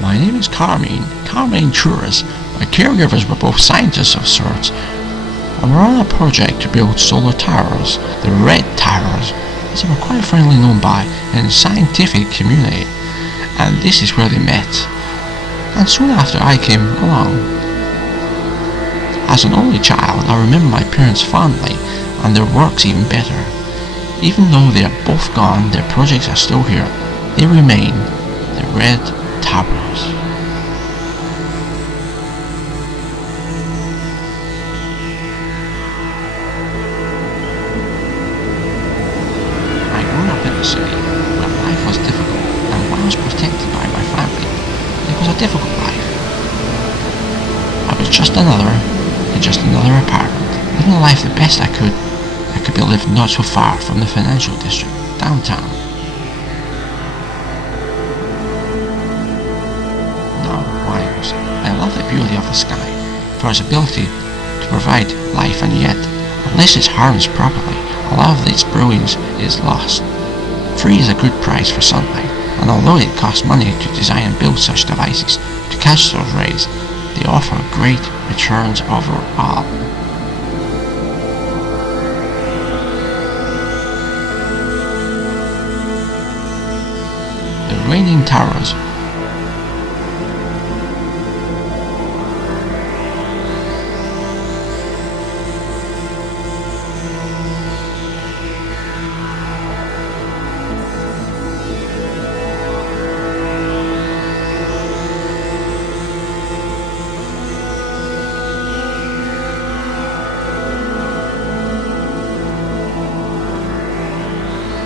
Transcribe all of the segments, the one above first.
My name is Carmine Churras. My caregivers were both scientists of sorts, and we're on a project to build solar towers, the Red Towers, as they were quite friendly known by in the scientific community, and this is where they met, and soon after I came along. As an only child, I remember my parents fondly, and their works even better. Even though they are both gone, their projects are still here. They remain, the Red Towers. I grew up in the city, where life was difficult, and while I was protected by my family, it was a difficult life. I was just another apartment, living life the best I could. That could be lived not so far from the financial district, downtown. Now, why was it? I love the beauty of the sky, for its ability to provide life, and yet, unless it's harnessed properly, a lot of its brilliance is lost. Free is a good price for sunlight, and although it costs money to design and build such devices to catch those rays, they offer great returns overall. The Raining Towers.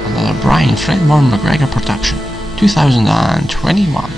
Another Brian Fredmore MacGregor production, 2021.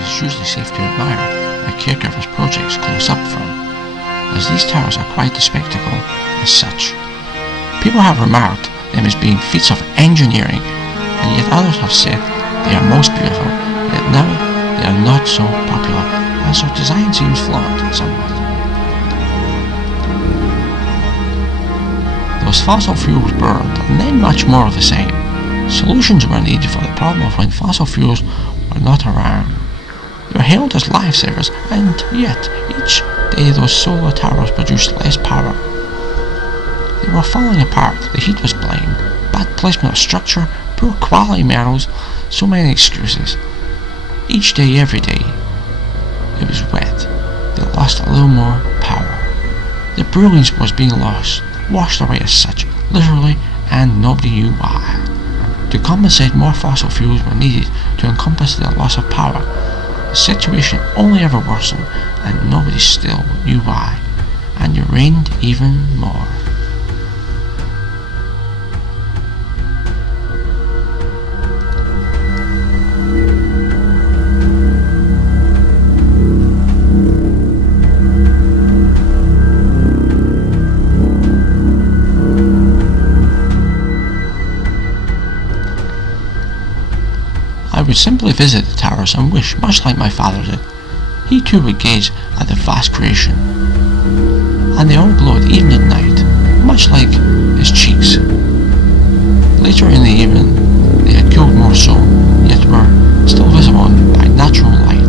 It's usually safe to admire my caregivers' projects close up from, as these towers are quite a spectacle as such. People have remarked them as being feats of engineering, and yet others have said they are most beautiful, yet now they are not so popular, as their design seems flawed somewhat. Those fossil fuels burned, and then much more of the same. Solutions were needed for the problem of when fossil fuels were not around. They were hailed as lifesavers, and yet each day those solar towers produced less power. They were falling apart, the heat was blind, bad placement of structure, poor quality minerals, so many excuses. Each day, every day, it was wet. They lost a little more power. The brilliance was being lost, washed away as such, literally, and nobody knew why. To compensate, more fossil fuels were needed to encompass the loss of power. The situation only ever worsened, and nobody still knew why, and it rained even more. I would simply visit the towers and wish, much like my father did. He too would gaze at the vast creation, and they all glowed even at night, much like his cheeks. Later in the evening, they had cooled more so, yet were still visible by natural light.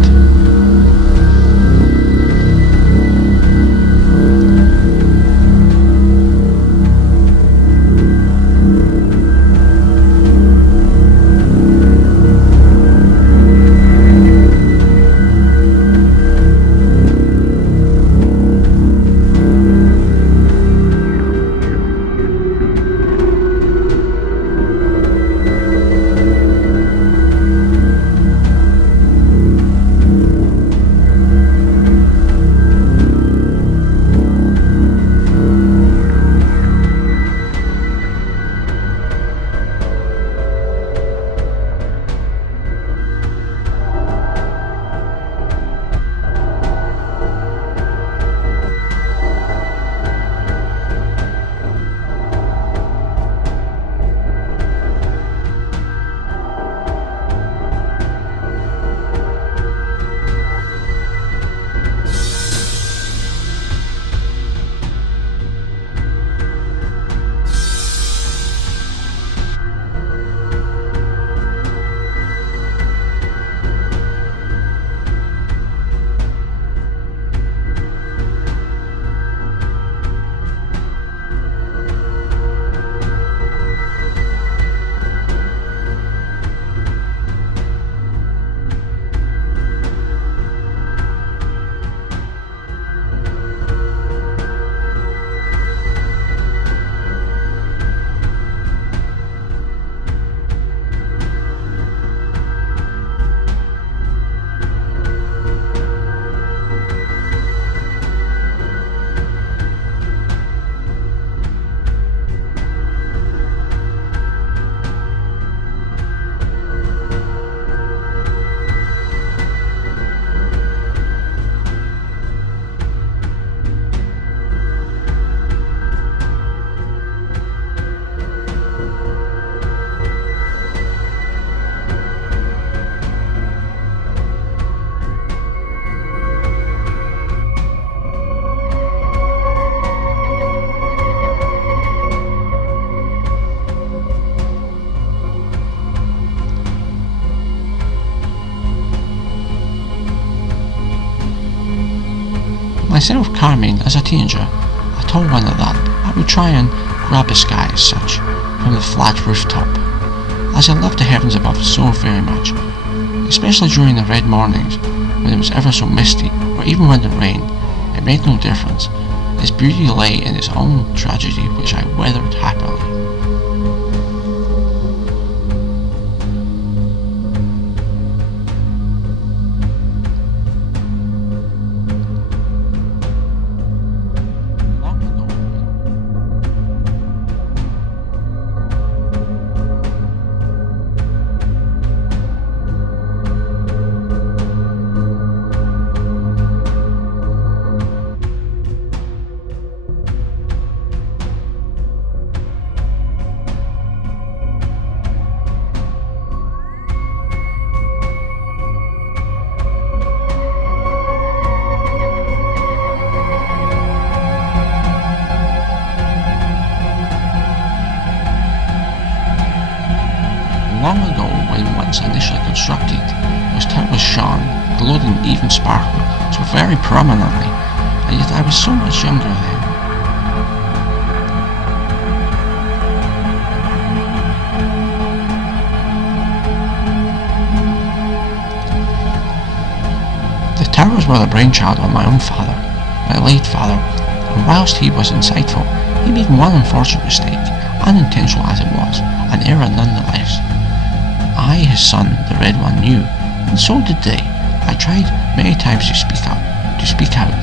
Myself carving as a teenager, a tall one at that, I would try and grab the sky as such, from the flat rooftop, as I loved the heavens above so very much, especially during the red mornings, when it was ever so misty, or even when it rained. It made no difference. Its beauty lay in its own tragedy, which I weathered happily. Long ago, when once initially constructed, those towers shone, glowed and even sparkled so very prominently, and yet I was so much younger then. The towers were the brainchild of my own father, my late father, and whilst he was insightful, he made one unfortunate mistake, unintentional as it was, an error nonetheless. I, his son, the Red One, knew, and so did they. I tried many times to speak out,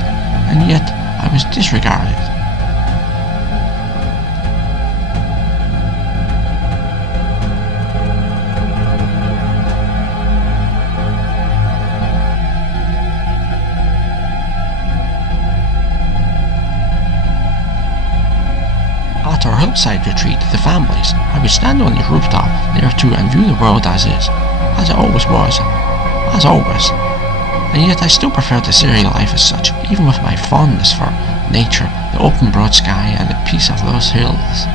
and yet I was disregarded. At our hillside retreat, the families, I would stand on the rooftop there too and view the world as is, as it always was, as always. And yet I still prefer the city life as such, even with my fondness for nature, the open broad sky and the peace of those hills.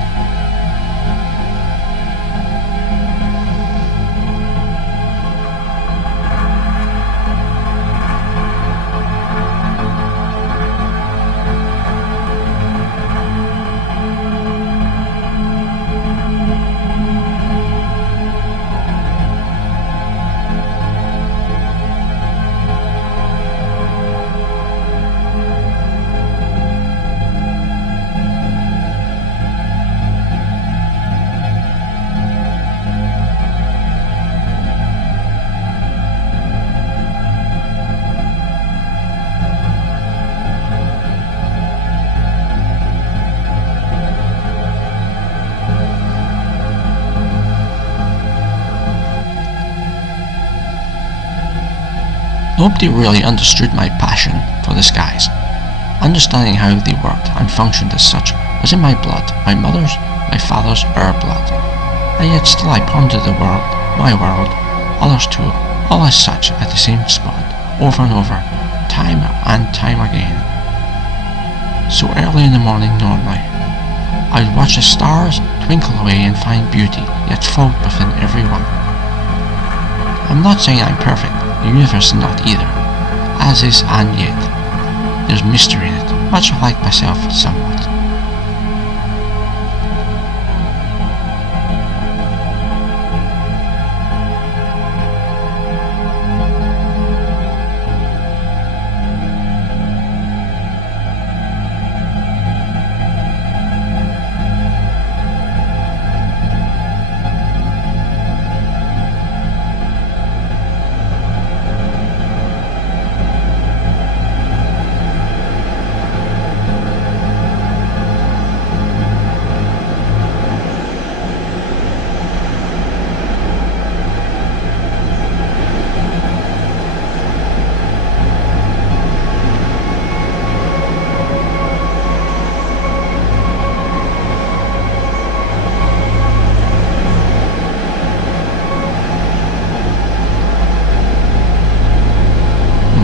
Nobody really understood my passion for the skies. Understanding how they worked and functioned as such was in my blood, my mother's, my father's, our blood. And yet still I pondered the world, my world, others too, all as such at the same spot, over and over, time and time again. So early in the morning normally, I would watch the stars twinkle away and find beauty, yet fault within every one. I'm not saying I'm perfect, the universe is not either, as is, and yet there's mystery in it, much like myself somewhat.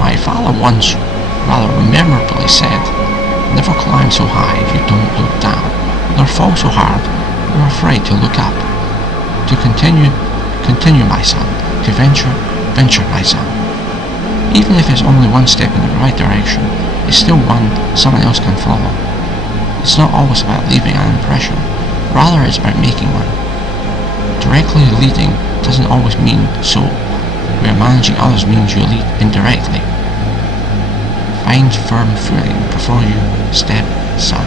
My father once rather memorably said, "Never climb so high if you don't look down, nor fall so hard you're afraid to look up. To continue, my son. To venture, my son. Even if it's only one step in the right direction, it's still one someone else can follow. It's not always about leaving an impression, rather it's about making one. Directly leading doesn't always mean so, where managing others means you lead indirectly. Find firm footing before you step, son."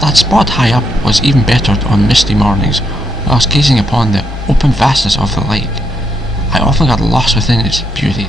That spot high up was even better on misty mornings, whilst gazing upon the open vastness of the lake. I often got lost within its beauty.